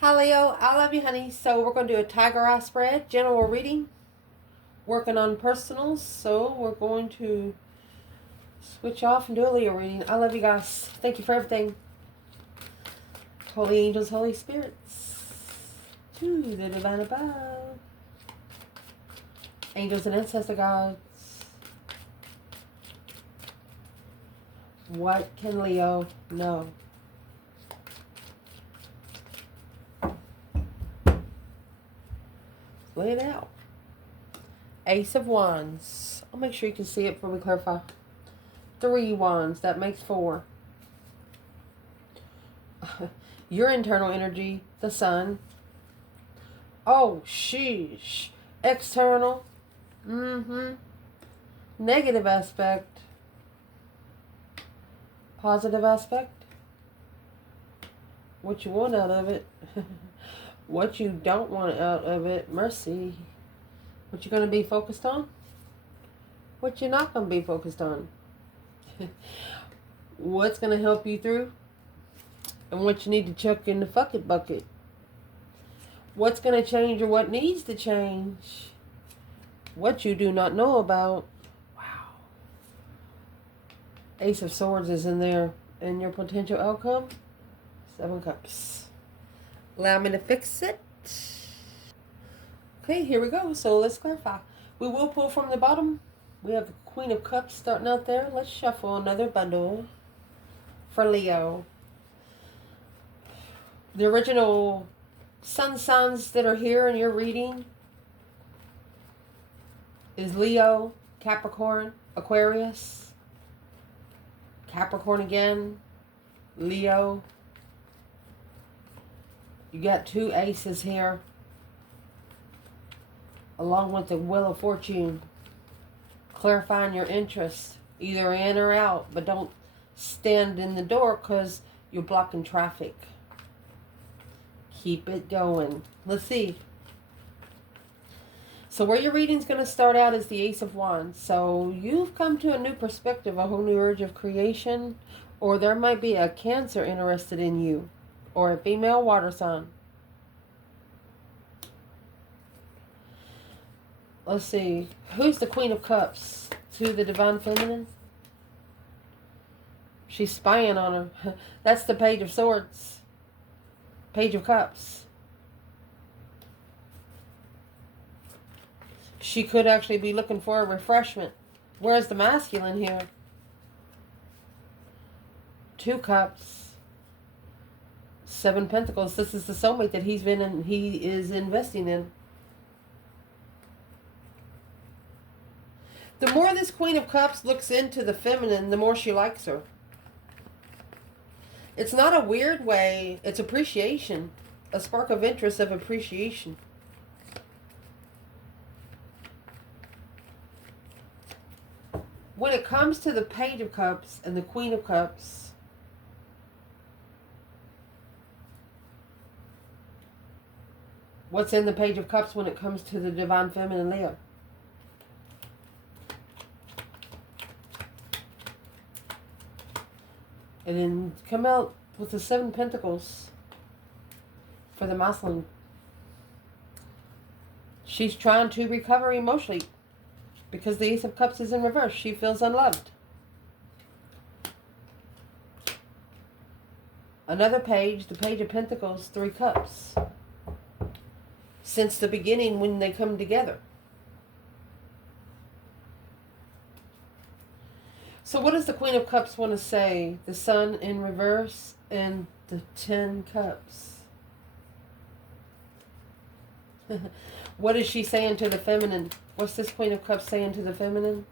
Hi Leo, I love you honey. So we're going to do a tiger eye spread, general reading, working on personals. So we're going to switch off and do a Leo reading. I love you guys. Thank you for everything. Holy angels, holy spirits, to the divine above. Angels and ancestor gods. What can Leo know? Lay it out. Ace of Wands. I'll make sure you can see it before we clarify. 3 wands. That makes 4. Your internal energy. The sun. Oh, sheesh. External. Negative aspect. Positive aspect. What you want out of it. What you don't want out of it. Mercy. What you're going to be focused on. What you're not going to be focused on. What's going to help you through. And what you need to chuck in the fuck it bucket. What's going to change or what needs to change. What you do not know about. Wow. Ace of Swords is in there. And your potential outcome. 7 cups. Allow me to fix it. Okay, here we go. So let's clarify. We will pull from the bottom. We have the Queen of Cups starting out there. Let's shuffle another bundle for Leo. The original sun signs that are here in your reading is Leo, Capricorn, Aquarius, Capricorn again, Leo. You got 2 aces here, along with the Wheel of Fortune, clarifying your interest, either in or out, but don't stand in the door because you're blocking traffic. Keep it going. Let's see. So where your reading's going to start out is the Ace of Wands. So you've come to a new perspective, a whole new urge of creation, or there might be a Cancer interested in you, or a female water sign. Let's see. Who's the Queen of Cups? To the Divine Feminine? She's spying on her. That's the Page of Swords. Page of Cups. She could actually be looking for a refreshment. Where's the masculine here? 2 cups. 7 pentacles. This is the soulmate that he is investing in. The more this Queen of Cups looks into the feminine, the more she likes her. It's not a weird way. It's appreciation. A spark of interest of appreciation. When it comes to the Page of Cups and the Queen of Cups, what's in the Page of Cups when it comes to the Divine Feminine Leo? And then come out with the 7 pentacles for the masculine. She's trying to recover emotionally because the Ace of Cups is in reverse. She feels unloved. Another page, the Page of Pentacles, 3 cups. Since the beginning when they come together. So what does the Queen of Cups want to say? The Sun in reverse and the 10 cups. What is she saying to the feminine? What's this Queen of Cups saying to the feminine?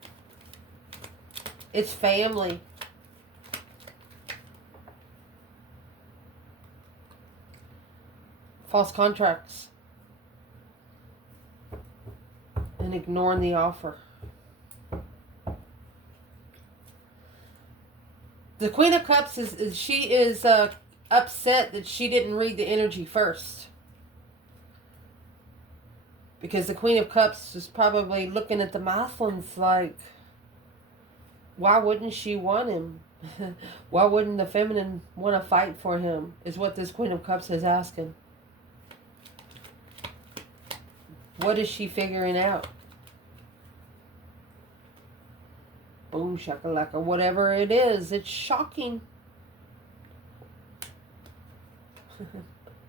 It's family. False contracts. And ignoring the offer. The Queen of Cups is upset that she didn't read the energy first. Because the Queen of Cups is probably looking at the masculines like, why wouldn't she want him? Why wouldn't the feminine want to fight for him? Is what this Queen of Cups is asking. What is she figuring out? Boom, shakalaka. Whatever it is, it's shocking.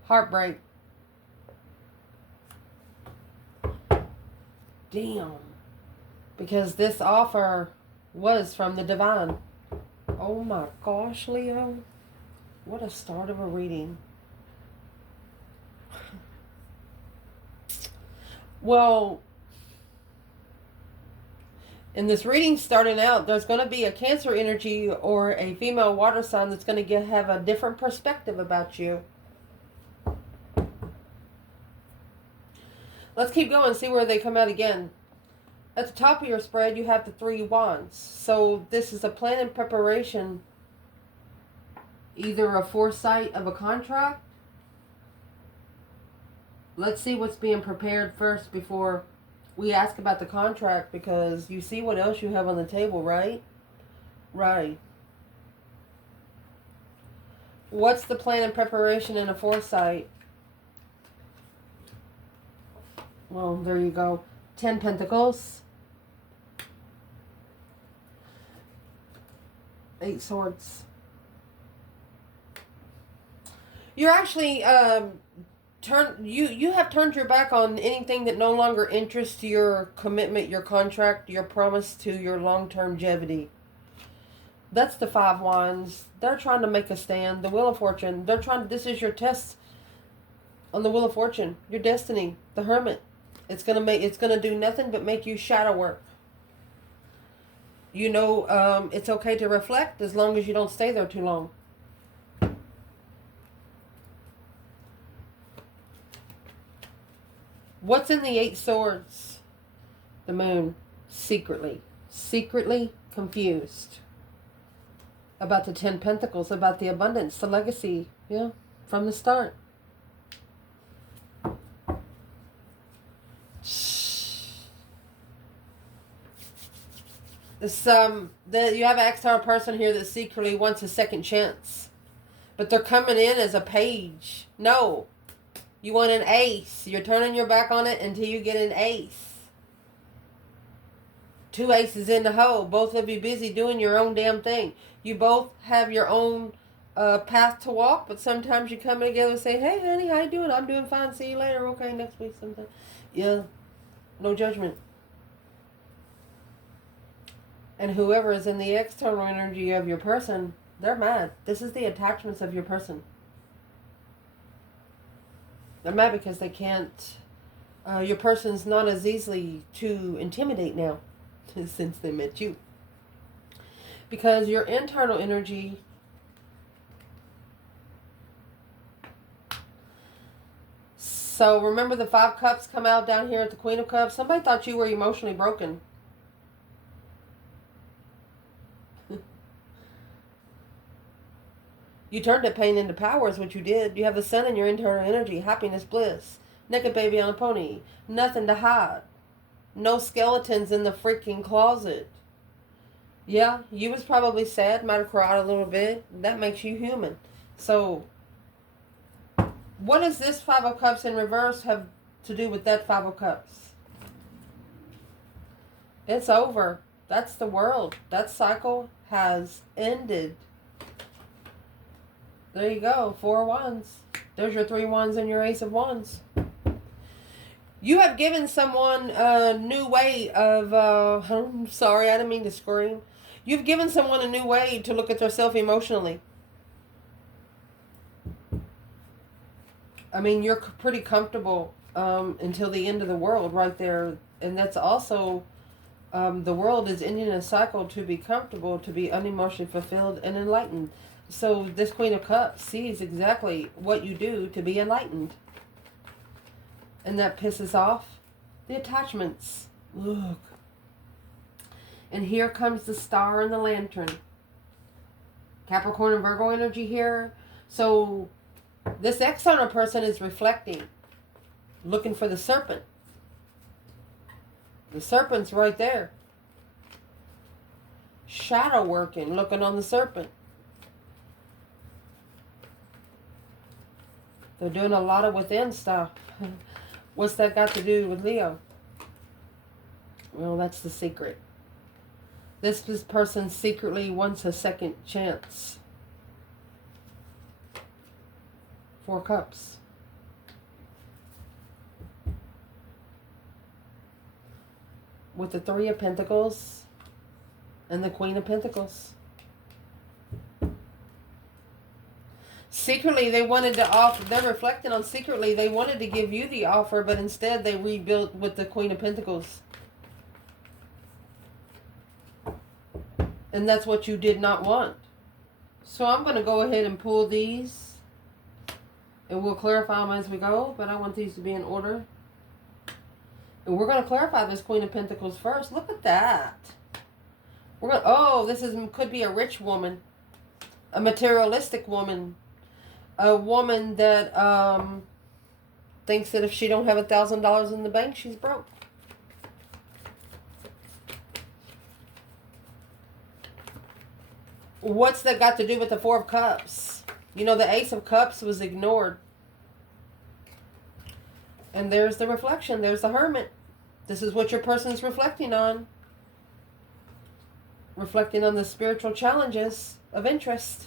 Heartbreak. Damn. Because this offer was from the divine. Oh my gosh, Leo. What a start of a reading. Well, in this reading starting out, there's going to be a Cancer energy or a female water sign that's going to have a different perspective about you. Let's keep going and see where they come out again. At the top of your spread, you have the 3 wands. So this is a plan and preparation. Either a foresight of a contract. Let's see what's being prepared first before we ask about the contract, because you see what else you have on the table, right? Right. What's the plan and preparation and a foresight? Well, there you go. 10 Pentacles. 8 Swords. You're actually you have turned your back on anything that no longer interests your commitment, your contract, your promise to your long-term longevity. That's the 5 Wands. They're trying to make a stand. The Wheel of Fortune. This is your test on the Wheel of Fortune. Your destiny. The Hermit. It's gonna do nothing but make you shadow work. You know, it's okay to reflect as long as you don't stay there too long. What's in the 8 Swords? The Moon. Secretly confused about the 10 Pentacles, about the abundance, the legacy, yeah, from the start. You have an external person here that secretly wants a second chance, but they're coming in as a page. No, you want an ace. You're turning your back on it until you get an ace. 2 aces in the hole. Both of you busy doing your own damn thing. You both have your own path to walk, but sometimes you come together and say, "Hey, honey, how you doing? I'm doing fine. See you later. Okay, next week sometime." Yeah, no judgment. And whoever is in the external energy of your person, they're mad. This is the attachments of your person. They're mad because they can't... your person's not as easily to intimidate now since they met you. Because your internal energy... So remember the 5 Cups come out down here at the Queen of Cups? Somebody thought you were emotionally broken. You turned that pain into power is what you did. You have the Sun in your internal energy. Happiness, bliss. Naked baby on a pony. Nothing to hide. No skeletons in the freaking closet. Yeah, you was probably sad. Might have cried a little bit. That makes you human. So, what does this 5 of Cups in reverse have to do with that 5 of Cups? It's over. That's the world. That cycle has ended. There you go. 4 Wands. There's your 3 Wands and your Ace of Wands. You have given someone a new way of... I'm sorry, I didn't mean to scream. You've given someone a new way to look at themselves emotionally. I mean, you're pretty comfortable until the end of the world right there. And that's also... the world is ending a cycle to be comfortable, to be unemotionally fulfilled and enlightened. So this Queen of Cups sees exactly what you do to be enlightened. And that pisses off the attachments. Look. And here comes the Star and the Lantern. Capricorn and Virgo energy here. So this external person is reflecting. Looking for the Serpent. The Serpent's right there. Shadow working, looking on the Serpent. They're doing a lot of within stuff. What's that got to do with Leo? Well, that's the secret. This person secretly wants a second chance. 4 cups. With the 3 of Pentacles and the Queen of Pentacles. Secretly, they wanted to offer, they're reflecting on secretly, they wanted to give you the offer, but instead they rebuilt with the Queen of Pentacles. And that's what you did not want. So I'm going to go ahead and pull these. And we'll clarify them as we go, but I want these to be in order. And we're going to clarify this Queen of Pentacles first. Look at that. We're going. Oh, this could be a rich woman, a materialistic woman, a woman that thinks that if she don't have $1,000 in the bank, she's broke. What's that got to do with the 4 of Cups? You know, the Ace of Cups was ignored. And there's the reflection. There's the Hermit. This is what your person's reflecting on. Reflecting on the spiritual challenges of interest.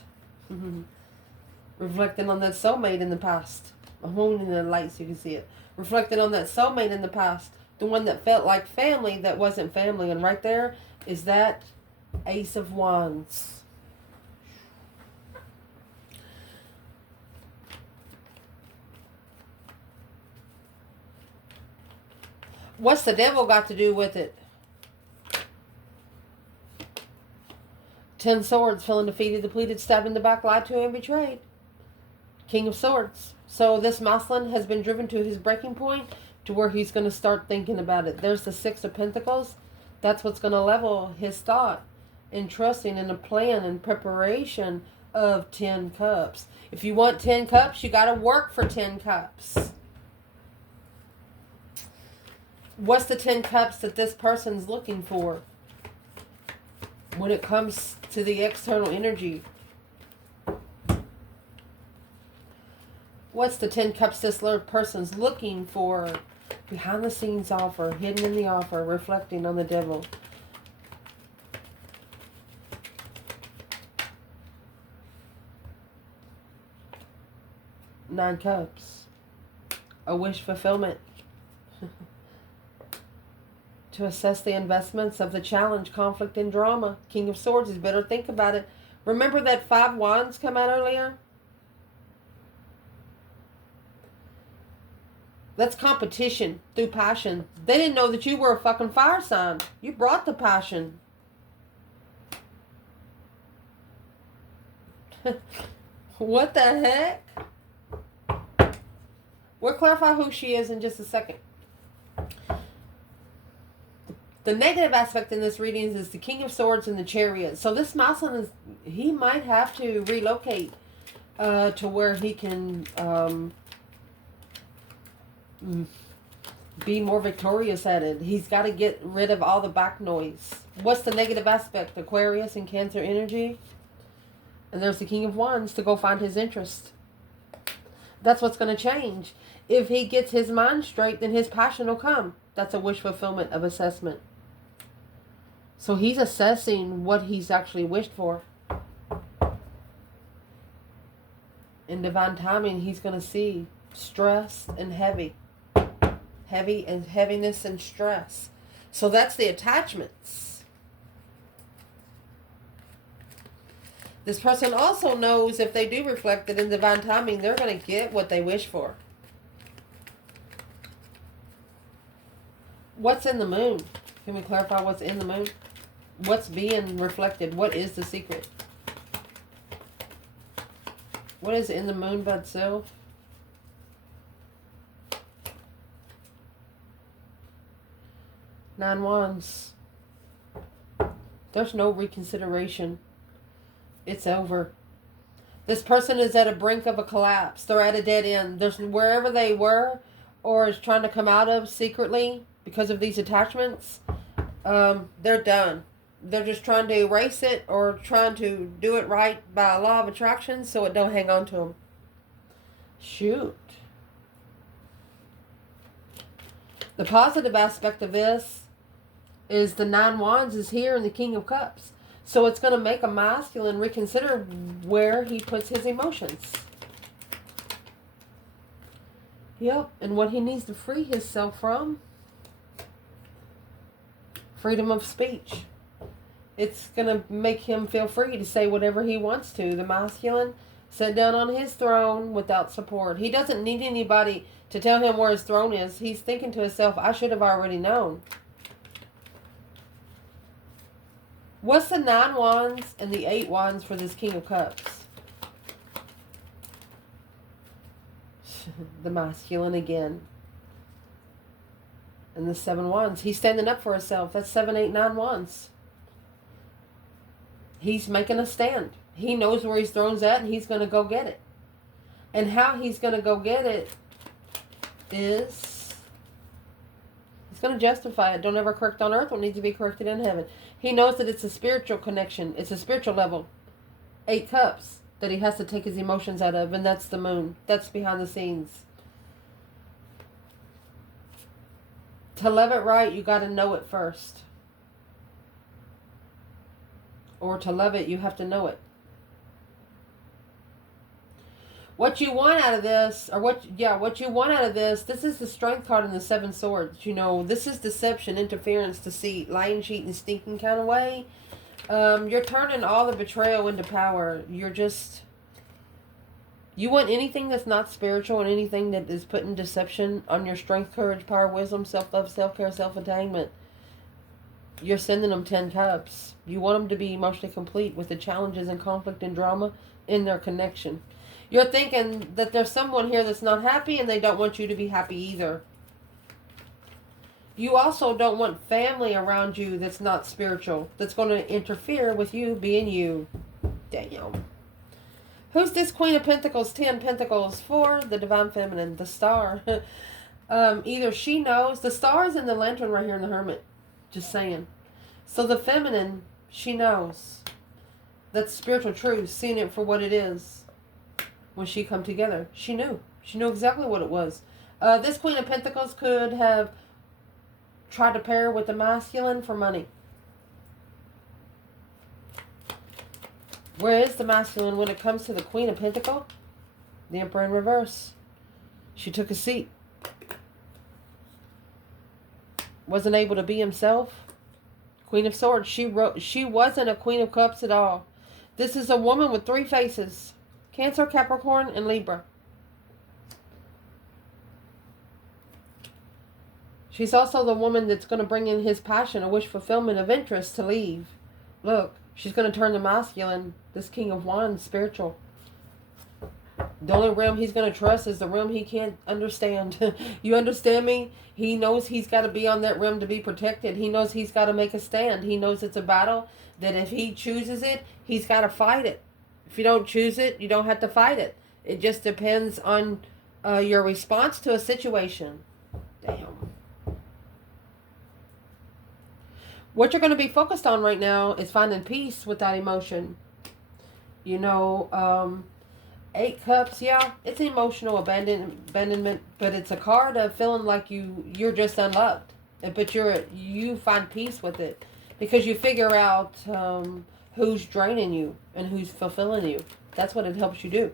Reflecting on that soulmate in the past. I'm holding in the light so you can see it. Reflecting on that soulmate in the past. The one that felt like family that wasn't family. And right there is that Ace of Wands. What's the devil got to do with it? 10 swords, feeling defeated, depleted, stabbed in the back, lied to, and betrayed. King of Swords. So this masculine has been driven to his breaking point to where he's going to start thinking about it. There's the 6 of Pentacles. That's what's going to level his thought in trusting in a plan and preparation of 10 cups. If you want 10 cups, you got to work for 10 cups. What's the 10 cups that this person's looking for when it comes to the external energy? What's the 10 cups this person's looking for? Behind the scenes offer, hidden in the offer, reflecting on the devil. Nine cups. A wish fulfillment. To assess the investments of the challenge, conflict, and drama. King of Swords is better think about it. Remember that 5 wands come out earlier? That's competition through passion. They didn't know that you were a fucking fire sign. You brought the passion. What the heck? We'll clarify who she is in just a second. The negative aspect in this reading is the King of Swords and the Chariot. So this masculine he might have to relocate to where he can be more victorious at it. He's got to get rid of all the back noise. What's the negative aspect? Aquarius and Cancer energy. And there's the King of Wands to go find his interest. That's what's going to change. If he gets his mind straight, then his passion will come. That's a wish fulfillment of assessment. So he's assessing what he's actually wished for. In divine timing, he's going to see stress and heavy. Heavy and heaviness and stress. So that's the attachments. This person also knows if they do reflect that in divine timing, they're going to get what they wish for. What's in the moon? Can we clarify what's in the moon? What's being reflected? What is the secret? What is in the moon by itself? Nine Wands. There's no reconsideration. It's over. This person is at a brink of a collapse. They're at a dead end. There's wherever they were or is trying to come out of secretly because of these attachments, they're done. They're just trying to erase it or trying to do it right by a law of attraction so it don't hang on to them. Shoot. The positive aspect of this is the 9 wands is here and the King of Cups. So it's going to make a masculine reconsider where he puts his emotions. Yep, and what he needs to free himself from. Freedom of speech. It's going to make him feel free to say whatever he wants to. The masculine sat down on his throne without support. He doesn't need anybody to tell him where his throne is. He's thinking to himself, I should have already known. What's the 9 wands and the 8 wands for this King of Cups? The masculine again. And the 7 wands. He's standing up for himself. That's 7, 8, 9 wands. He's making a stand. He knows where his throne's at, and he's going to go get it. And how he's going to go get it is he's going to justify it. Don't ever correct on earth what needs to be corrected in heaven. He knows that it's a spiritual connection. It's a spiritual level. 8 cups that he has to take his emotions out of, and that's the moon. That's behind the scenes. To love it right, you got to know it first. Or to love it, you have to know it. What you want out of this, or what you want out of this, this is the Strength card in the 7 swords. You know, this is deception, interference, deceit, lying, cheating, stinking kind of way. You're turning all the betrayal into power. You want anything that's not spiritual and anything that is putting deception on your strength, courage, power, wisdom, self-love, self-care, self-attainment. You're sending them 10 cups. You want them to be emotionally complete with the challenges and conflict and drama in their connection. You're thinking that there's someone here that's not happy and they don't want you to be happy either. You also don't want family around you that's not spiritual, that's going to interfere with you being you. Damn. Who's this Queen of Pentacles, 10 Pentacles for? The Divine Feminine, the Star. Either she knows, the Star is in the Lantern right here in the Hermit. Just saying. So the Feminine, she knows. That's spiritual truth, seeing it for what it is. When she come together, she knew. She knew exactly what it was. This Queen of Pentacles could have tried to pair with the masculine for money. Where is the masculine when it comes to the Queen of Pentacles? The Emperor in reverse. She took a seat. Wasn't able to be himself. Queen of Swords. She wasn't a Queen of Cups at all. This is a woman with 3 faces. Cancer, Capricorn, and Libra. She's also the woman that's going to bring in his passion, a wish fulfillment of interest to leave. Look, she's going to turn the masculine, this King of Wands, spiritual. The only realm he's going to trust is the realm he can't understand. You understand me? He knows he's got to be on that realm to be protected. He knows he's got to make a stand. He knows it's a battle that if he chooses it, he's got to fight it. If you don't choose it, you don't have to fight it. It just depends on your response to a situation. Damn. What you're going to be focused on right now is finding peace without emotion. You know, 8 cups, yeah, it's emotional abandonment, but it's a card of feeling like you're just unloved. But you find peace with it because you figure out who's draining you and who's fulfilling you. That's what it helps you do.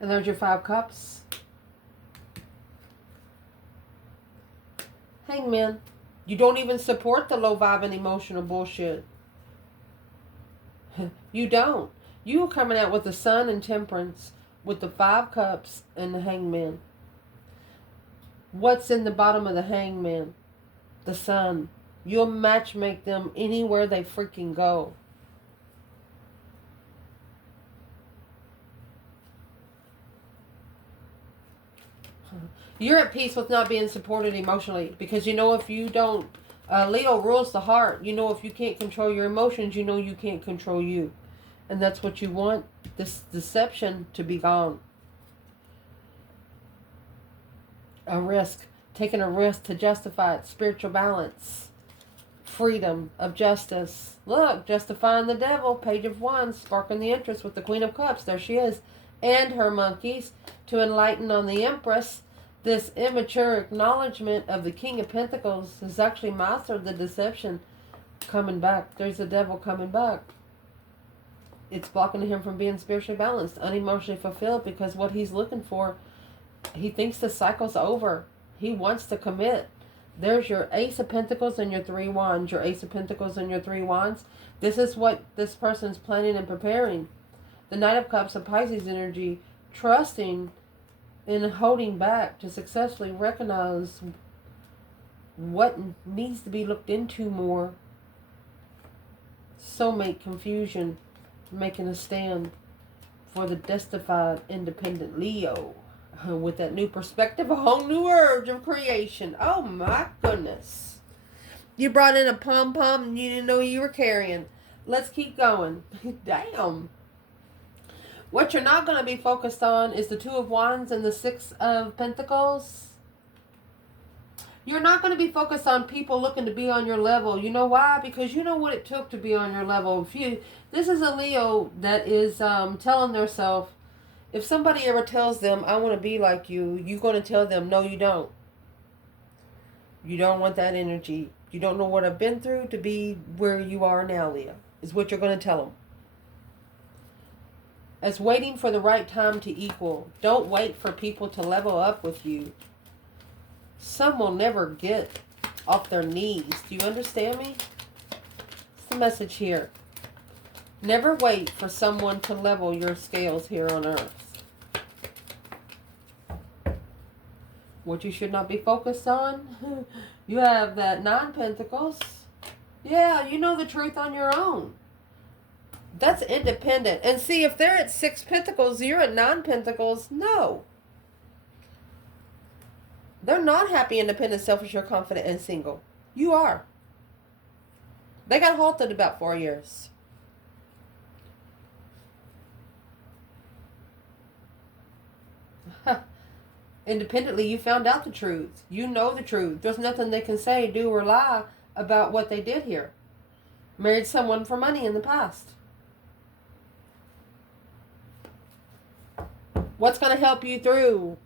And there's your 5 cups. Hangman. You don't even support the low vibe and emotional bullshit. You don't. You are coming out with the Sun and Temperance, with the 5 cups and the Hangman. What's in the bottom of the Hangman? The Sun. You'll matchmake them anywhere they freaking go. You're at peace with not being supported emotionally. Because you know if you don't... Leo rules the heart. You know if you can't control your emotions, you know you can't control you. And that's what you want. This deception to be gone. A risk. Taking a risk to justify it. Spiritual balance. Freedom of justice. Look, justifying the devil. Page of Wands. Sparking the interest with the Queen of Cups. There she is. And her monkeys. To enlighten on the Empress. This immature acknowledgement of the King of Pentacles has actually mastered the deception coming back. There's a devil coming back. It's blocking him from being spiritually balanced, unemotionally fulfilled, because what he's looking for, he thinks the cycle's over. He wants to commit. There's your Ace of Pentacles and your 3 Wands. Your Ace of Pentacles and your 3 Wands. This is what this person's planning and preparing. The Knight of Cups of Pisces energy, trusting in holding back to successfully recognize what needs to be looked into more. Soulmate confusion, making a stand for the justified independent Leo. With that new perspective, a whole new urge of creation. Oh my goodness. You brought in a pom-pom and you didn't know you were carrying. Let's keep going. Damn. What you're not going to be focused on is the 2 of Wands and the 6 of Pentacles. You're not going to be focused on people looking to be on your level. You know why? Because you know what it took to be on your level. This is a Leo that is telling themselves, if somebody ever tells them, I want to be like you, you're going to tell them, no, you don't. You don't want that energy. You don't know what I've been through to be where you are now, Leo, is what you're going to tell them. As waiting for the right time to equal. Don't wait for people to level up with you. Some will never get off their knees. Do you understand me? It's the message here. Never wait for someone to level your scales here on earth. What you should not be focused on? You have that 9 Pentacles. Yeah, you know the truth on your own. That's independent. And see, if they're at 6 Pentacles, you're at 9 Pentacles. No. They're not happy, independent, selfish, or confident, and single. You are. They got halted about 4 years. Independently, you found out the truth. You know the truth. There's nothing they can say, do, or lie about what they did here. Married someone for money in the past. What's going to help you through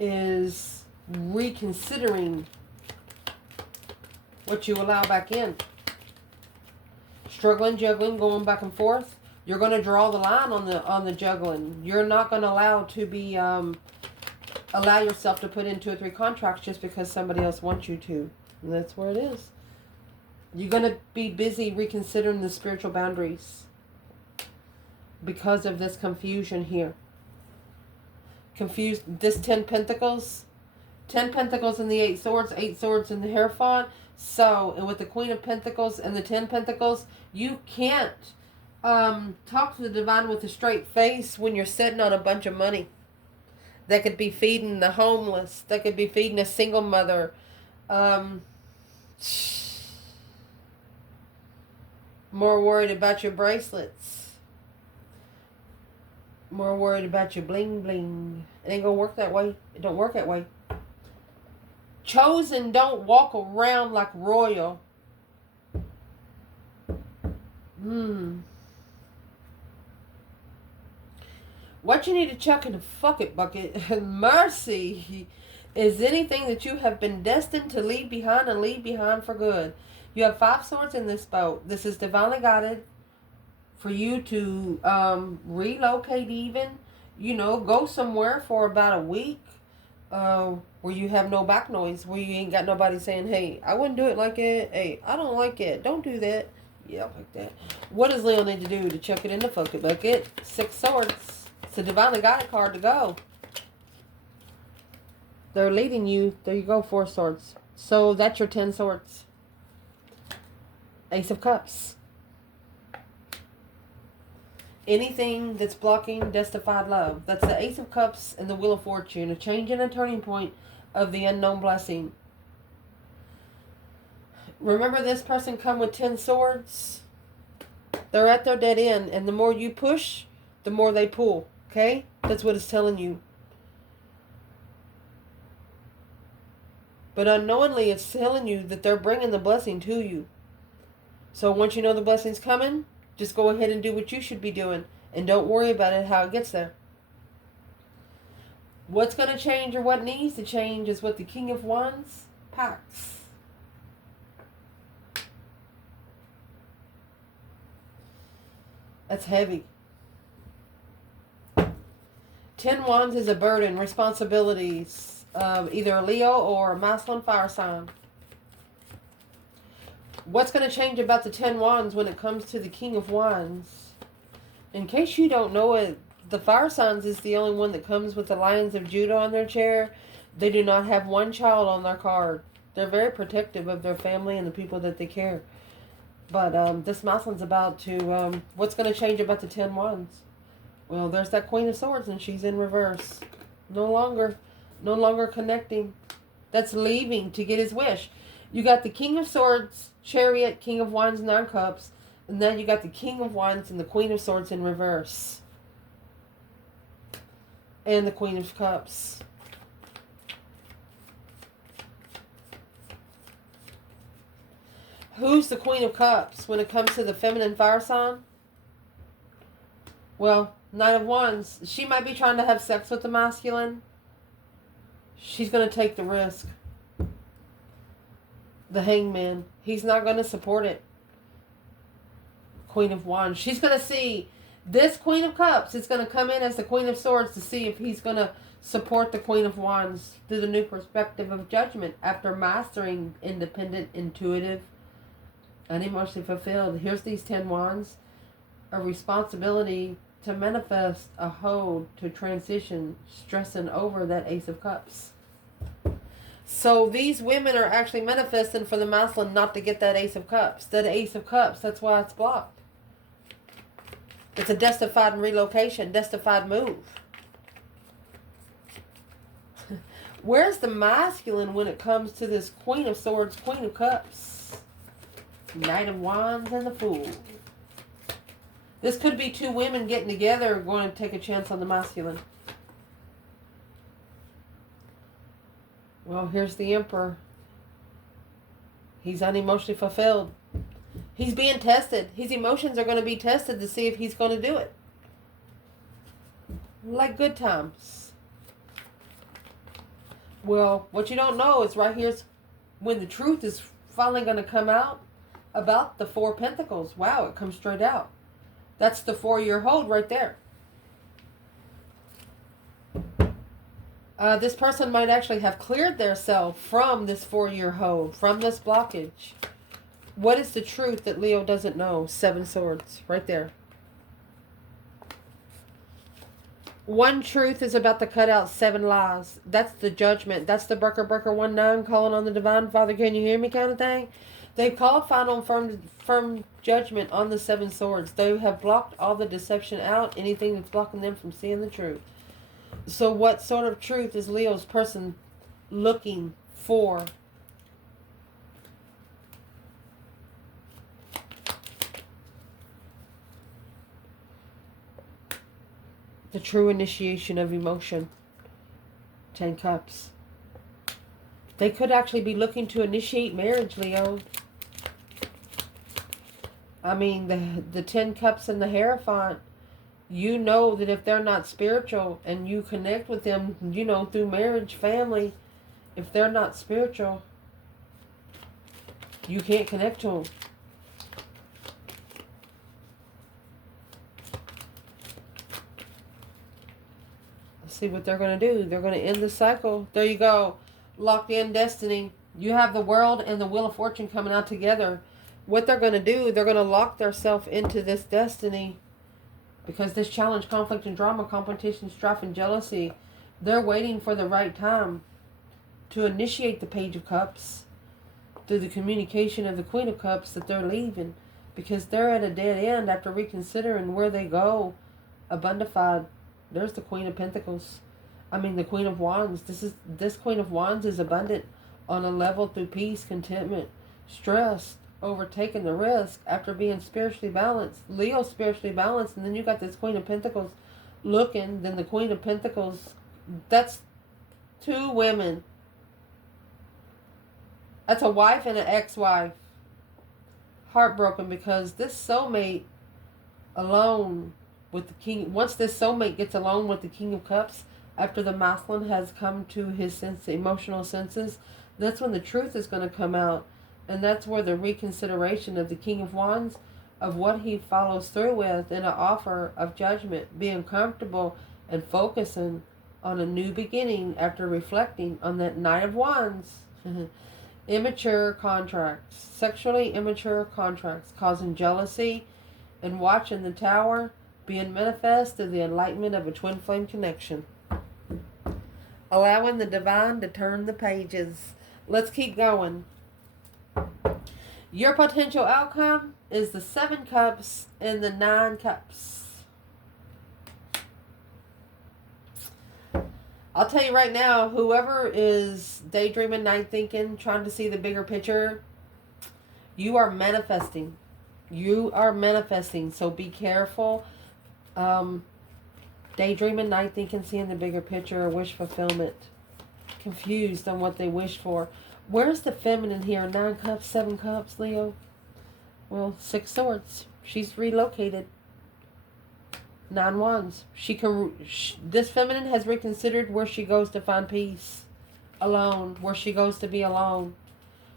is reconsidering what you allow back in. Struggling, juggling, going back and forth. You're going to draw the line on the juggling. You're not going to allow yourself to put in 2 or 3 contracts just because somebody else wants you to. And that's where it is. You're going to be busy reconsidering the spiritual boundaries because of this confusion here. Confused. This 10 Pentacles. 10 Pentacles and the 8 Swords. 8 Swords in the Hierophant. So, and with the Queen of Pentacles and the 10 Pentacles, you can't talk to the divine with a straight face when you're sitting on a bunch of money. That could be feeding the homeless. That could be feeding a single mother. More worried about your bracelets. More worried about your bling bling. It ain't gonna work that way. It don't work that way. Chosen don't walk around like royal. What you need to chuck in the fuck it bucket, mercy, is anything that you have been destined to leave behind and leave behind for good. You have 5 swords in this boat. This is divinely guided for you to relocate even. You know, go somewhere for about a week where you have no back noise, where you ain't got nobody saying, hey, I wouldn't do it like it. Hey, I don't like it. Don't do that. Yeah, like that. What does Leo need to do to chuck it in the fuck it bucket? 6 swords. It's a divinely guided card to go. They're leading you. There you go, 4 swords. So that's your 10 swords. Ace of Cups. Anything that's blocking justified love. That's the Ace of Cups and the Wheel of Fortune. A change and a turning point of the unknown blessing. Remember, this person come with 10 swords. They're at their dead end. And the more you push, the more they pull. Okay? That's what it's telling you. But unknowingly, it's telling you that they're bringing the blessing to you. So once you know the blessing's coming, just go ahead and do what you should be doing. And don't worry about it, how it gets there. What's going to change or what needs to change is what the King of Wands packs. That's heavy. 10 Wands is a burden, responsibilities of either a Leo or a masculine fire sign. What's going to change about the 10 Wands when it comes to the King of Wands? In case you don't know it, the fire signs is the only one that comes with the Lions of Judah on their chair. They do not have one child on their card. They're very protective of their family and the people that they care. But this masculine's about to, what's going to change about the 10 Wands? Well, there's that Queen of Swords and she's in reverse. No longer connecting. That's leaving to get his wish. You got the King of Swords, Chariot, King of Wands, 9 Cups. And then you got the King of Wands and the Queen of Swords in reverse. And the Queen of Cups. Who's the Queen of Cups when it comes to the feminine fire sign? Well, 9 of Wands. She might be trying to have sex with the masculine. She's going to take the risk. The Hangman. He's not going to support it. Queen of Wands. She's going to see this Queen of Cups is going to come in as the Queen of Swords to see if he's going to support the Queen of Wands through the new perspective of judgment after mastering independent, intuitive, and emotionally fulfilled. Here's these 10 Wands. A responsibility to manifest, a hold to transition, stressing over that Ace of Cups. So these women are actually manifesting for the masculine not to get that Ace of Cups. That Ace of Cups, that's why it's blocked. It's a justified relocation, justified move. Where's the masculine when it comes to this Queen of Swords, Queen of Cups, Knight of Wands, and the Fool? This could be 2 women getting together going to take a chance on the masculine. Well, here's the Emperor. He's unemotionally fulfilled. He's being tested. His emotions are going to be tested to see if he's going to do it. Like good times. Well, what you don't know is right here's when the truth is finally going to come out about the 4 Pentacles. Wow, it comes straight out. That's the 4-year hold right there. This person might actually have cleared their self from this 4-year hold, from this blockage. What is the truth that Leo doesn't know? 7 Swords, right there. One truth is about to cut out 7 lies. That's the judgment. That's the Breaker 19 calling on the Divine Father, can you hear me kind of thing. They've called final and firm judgment on the 7 Swords. They have blocked all the deception out, anything that's blocking them from seeing the truth. So what sort of truth is Leo's person looking for? The true initiation of emotion. 10 Cups. They could actually be looking to initiate marriage, Leo. I mean, the 10 Cups and the Hierophant, you know that if they're not spiritual and you connect with them, you know, through marriage, family, if they're not spiritual, you can't connect to them. Let's see what they're going to do. They're going to end the cycle. There you go. Locked in destiny. You have the World and the Wheel of Fortune coming out together. What they're going to do, they're going to lock themselves into this destiny. Because this challenge, conflict and drama, competition, strife and jealousy, they're waiting for the right time to initiate the Page of Cups through the communication of the Queen of Cups that they're leaving. Because they're at a dead end after reconsidering where they go. Abundified. There's the Queen of Pentacles. I mean the Queen of Wands. This Queen of Wands is abundant on a level through peace, contentment, stress, overtaking the risk after being spiritually balanced. Leo spiritually balanced, and then you got this Queen of Pentacles looking, then the Queen of Pentacles, that's 2 women. That's a wife and an ex-wife. Heartbroken because this soulmate alone with the King. Once this soulmate gets alone with the King of Cups, after the masculine has come to his emotional senses, that's when the truth is going to come out. And that's where the reconsideration of the King of Wands, of what he follows through with in an offer of judgment, being comfortable and focusing on a new beginning after reflecting on that Knight of Wands. Immature contracts, sexually immature contracts, causing jealousy, and watching the Tower being manifest through the enlightenment of a twin flame connection. Allowing the divine to turn the pages. Let's keep going. Your potential outcome is the 7 cups and the 9 cups. I'll tell you right now, whoever is daydreaming, night thinking, trying to see the bigger picture, you are manifesting. You are manifesting. So be careful. Daydreaming, night thinking, seeing the bigger picture, or wish fulfillment. Confused on what they wish for. Where's the feminine here? 9 cups, 7 cups, Leo? Well, 6 swords. She's relocated. 9 wands. This feminine has reconsidered where she goes to find peace. Alone. Where she goes to be alone.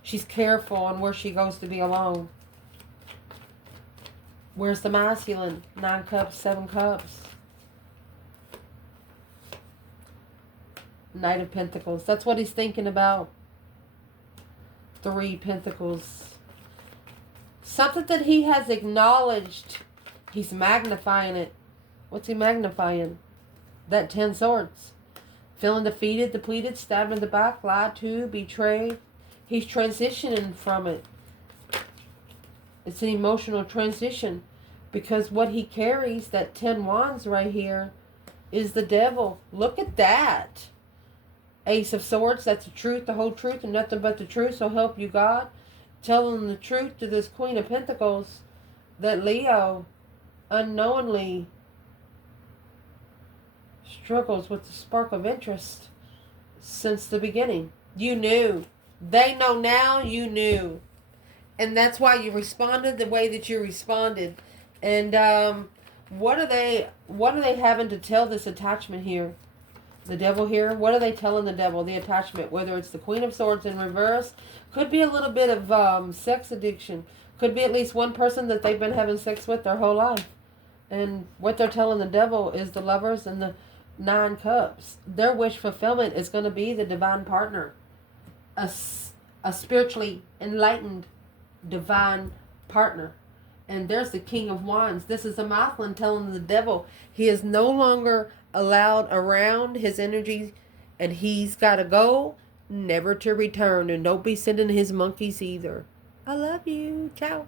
She's careful on where she goes to be alone. Where's the masculine? 9 cups, 7 cups. Knight of Pentacles. That's what he's thinking about. 3 Pentacles. Something that he has acknowledged. He's magnifying it. What's he magnifying? That 10 swords. Feeling defeated, depleted, stabbed in the back, lied to, betrayed. He's transitioning from it. It's an emotional transition. Because what he carries, that 10 wands right here, is the devil. Look at that. Ace of Swords, that's the truth, the whole truth, and nothing but the truth, so help you God. Telling the truth to this Queen of Pentacles, that Leo unknowingly struggles with the spark of interest since the beginning. You knew. They know now, you knew. And that's why you responded the way that you responded. And what are they having to tell this attachment here? The devil here, what are they telling the devil? The attachment, whether it's the Queen of Swords in reverse, could be a little bit of sex addiction. Could be at least one person that they've been having sex with their whole life. And what they're telling the devil is the Lovers and the 9 cups. Their wish fulfillment is going to be the divine partner. A spiritually enlightened divine partner. And there's the King of Wands. This is a masculine telling the devil he is no longer allowed around his energy, and he's got to go, never to return. And don't be sending his monkeys either. I love you. Ciao.